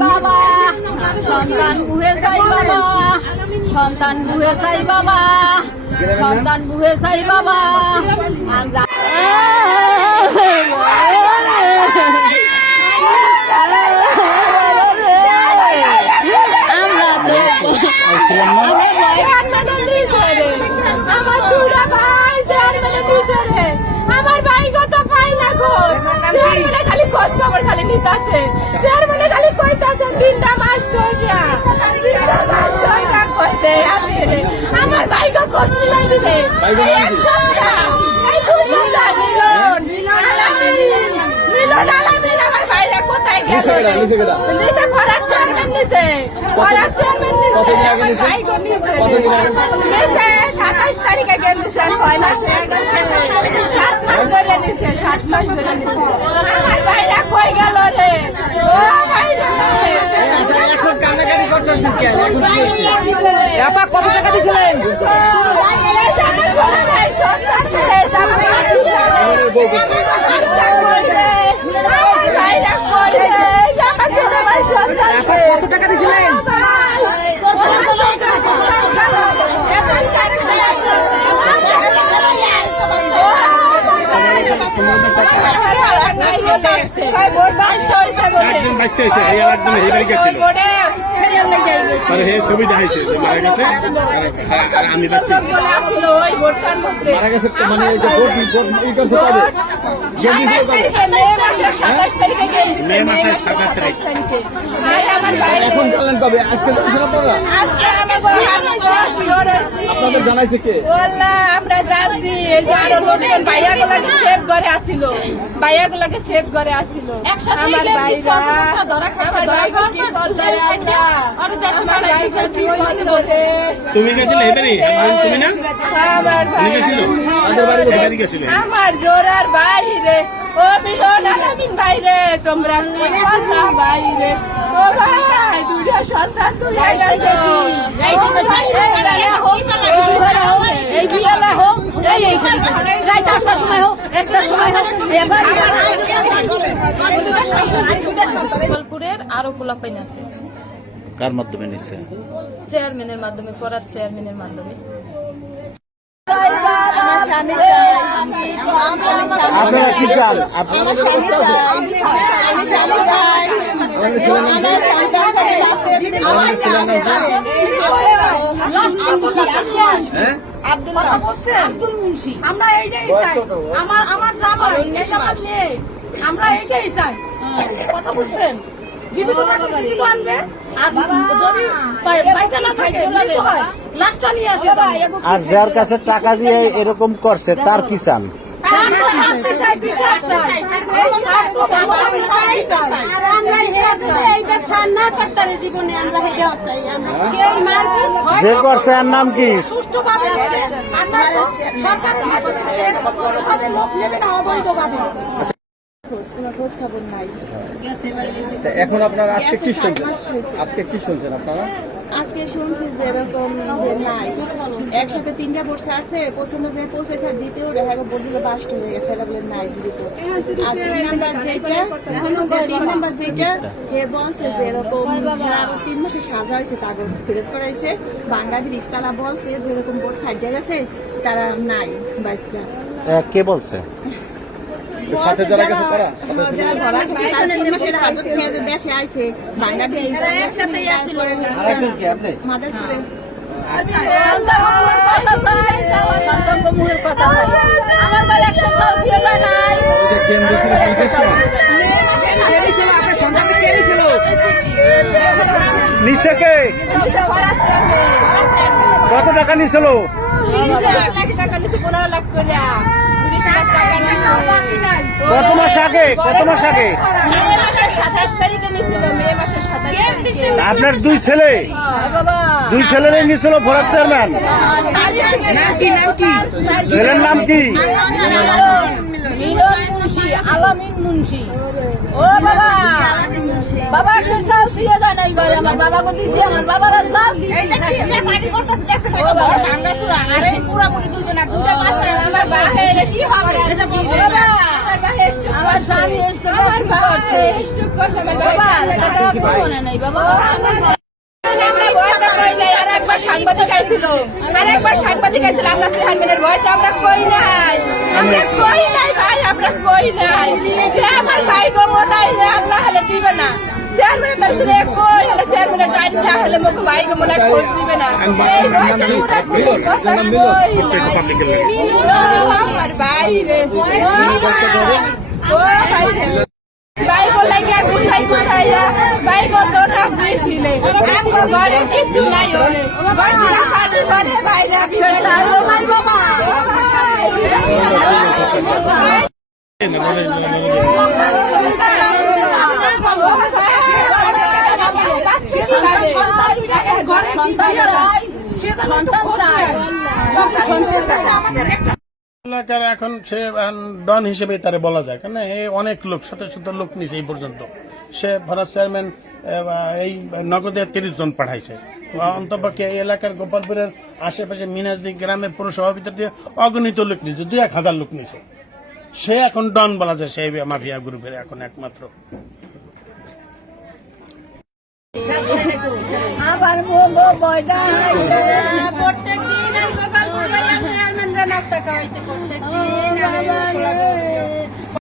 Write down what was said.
বাবা সন্তান বুহে চাই বাবা সন্তান বাবা সন্তান বাবা আমরা ভাই কত পাই না গো খোঁজ খবর খালি নিতাছে। চেয়ারম্যানে খালি কইতাছে তিনটা মাস কইরা তিনটা মাস কইরা কই দে আমি রে। আমার ভাই কো খোঁজ মিলাই কি? এক সপ্তাহ এই দুই সপ্তাহ মিলন আলামিন মিলন আলামিন আমার ভাইরা কোথায় গেল নিচে গেলা, নিচে গেলা। নিচে ফরাক চেয়ারম্যান নিচে ফরাক চেয়ারম্যান নিচে কতদিন আগে নিছে? ভাই গো নিচে নিচে সাতাশ তারিখে গেছে ছয় মাসে। সাত মাস ধরে নিছে সাত মাস ধরে নিছে আমার ভাইরা কই গেল রে ও ভাইরা এখন কান্নাকাটি করতেছেন কেন এখন কি হয়েছে আপা কত টাকা দিছিলেন? আপা কত টাকা দিছিলেন? একদিন বাচ্চা হয়েছে এই এই বাড়ি গেছিল। আর হে ছবি দেখাইছে মারা গেছে। আর- আর আমি বাচ্চা মারা গেছে মানে ওই যে ভোট ভোট ই করছে কবে জলদি ছিল কবে? মে মাসের সাতাশ তারিখ এখন জানলেন কবে? আজকে জানছেন আপনাদের জানাইছে কে? আমরা জানছি এই যে আরও নতুন ভাইয়া সেভ করে আসিল। ভাইয়া সেভ করে আসিল। আমার ভাইরা আমার ভাইকে কি বলছে? আমরা আমার ভাইকে কি বলছে? তুমি গেছিলে তুমি না? আমার ভাই আমার জোরার বাইরে। ও মিলন আলামিন বাইরে তোমরা কি কথা বাইরে। ও ভাই দুইটা সন্তান তুই গেছে এই বিয়ালা হোক এই বিয়ালা হোক এই এই রাত আটটার সময় হোক একটার সময় হোক এবার গোপালপুরের আরও গোলাপাইন আছে। কার মাধ্যমে নিচ্ছে চেয়ারম্যানের মাধ্যমে পড়ার চেয়ারম্যানের মাধ্যমে। আপনারা আমরা এইটাই চাই। আমার আমার জামাই এসব আমরা এইটাই চাই। কথা বুঝছেন জীবিত থাকলে জীবিত আনবে আর যদি পাই- পয়সা না থাকে মৃত্যু হয়। লাশটা নিয়ে আসে আর যার কাছে টাকা দিয়ে এরকম করছে তার কি চান। যে করছে এর নাম কি। আর সরকার এখন আপনারা আজকে কি শুনছেন? আজকে কি শুনছেন আপনারা? আজকে শুনছি যে এরকম যে নাই। একসাথে তিনটা বর্ষে আসছে প্রথমে যে পৌঁছেছে দ্বিতীয় দেখা গেল বন্ধুকে বাস্ট হয়ে গেছে এটা বলে নাই জীবিত আর তিন নাম্বার যেটা তিন নাম্বার যেটা হে বলছে যে এরকম তিন মাসে সাজা হয়েছে তাদের ফেরত করাইছে। বাঙালির ইস্তারা বলছে যে এরকম বোট ফাটিয়ে গেছে তারা নাই বাচ্চা কে বলছে? সাথে যারা গেছে তারা যারা ধরা খেয়েছে তারা তিন মাসের হাজত খেয়ে যে দেশে আইছে একসাথে আসছিল আমার বাড়ি একশো সাল ছিল নাই ওই যে কেন্দ্র ছিল পঞ্চাশ নিচে কে কত টাকা নিছিল? কত মাস আগে? কত মাস আগে? সাতাশ তারিখে নিছিল মে মাসের সাতাশ তারিখে। আপনার দুই ছেলে? দুই ছেলেরই নিছিল ভরত চেয়ারম্যান ছেলের নাম কি? মিলন আলামিন মুন্সি। ও বাবা। বাবা একশো সাল শুয়ে যায় নাই ঘরে আমার বাবা। কো দিছি আমার বাবার আমার আমার স্বামী আমার করছে বাবা নাই সাংবাদিক আইছিল আর সাংবাদিক আইছিল আমরা চেয়ারম্যানের ভয়টা আমরা করি নাই আমরা করি নাই ভাই আমরা করি নাই সে আমার ভাই গো মোটাই যে আল্লাহ হলে দিবে না। চেয়ারম্যানের তার ছেলে কই জানি না হলে মোকে ভাই গো খোঁজ দিবে না। এই লাগে। মিলন, আমার ভাই রে ও ভাই রে বাইগো লাগিয়া গুছাই গুছাইয়া বাইগো তো রাখ দিছিলে ঘরে কিছু নাই ওরে। বাড়িয়া পানি বাড়ে বাইরে মারবো মা ঘরে সন্তান চাই সে সন্তান চাই সন্তান চাই আমাদের একটা এলাকার এখন সে ডন হিসেবে তারে বলা যায়। কেন এই অনেক লোক শত শত লোক নিছে এই পর্যন্ত। সে ভারত চেয়ারম্যান এই নগদে তিরিশ জন পাঠাইছে। অন্তপক্ষে এই এলাকার গোপালপুরের আশেপাশে মিনাজদি গ্রামের পৌরসভার ভিতর দিয়ে অগণিত লোক নিছে দুই এক হাজার লোক নিছে। সে এখন ডন বলা যায় সেই মাফিয়া গ্রুপের এখন একমাত্র। আবার মোগো বয়দা প্রত্যেক দিন গোপালপুর চেয়ারম্যানরা নাস্তা খাওয়াইছে প্রত্যেক দিন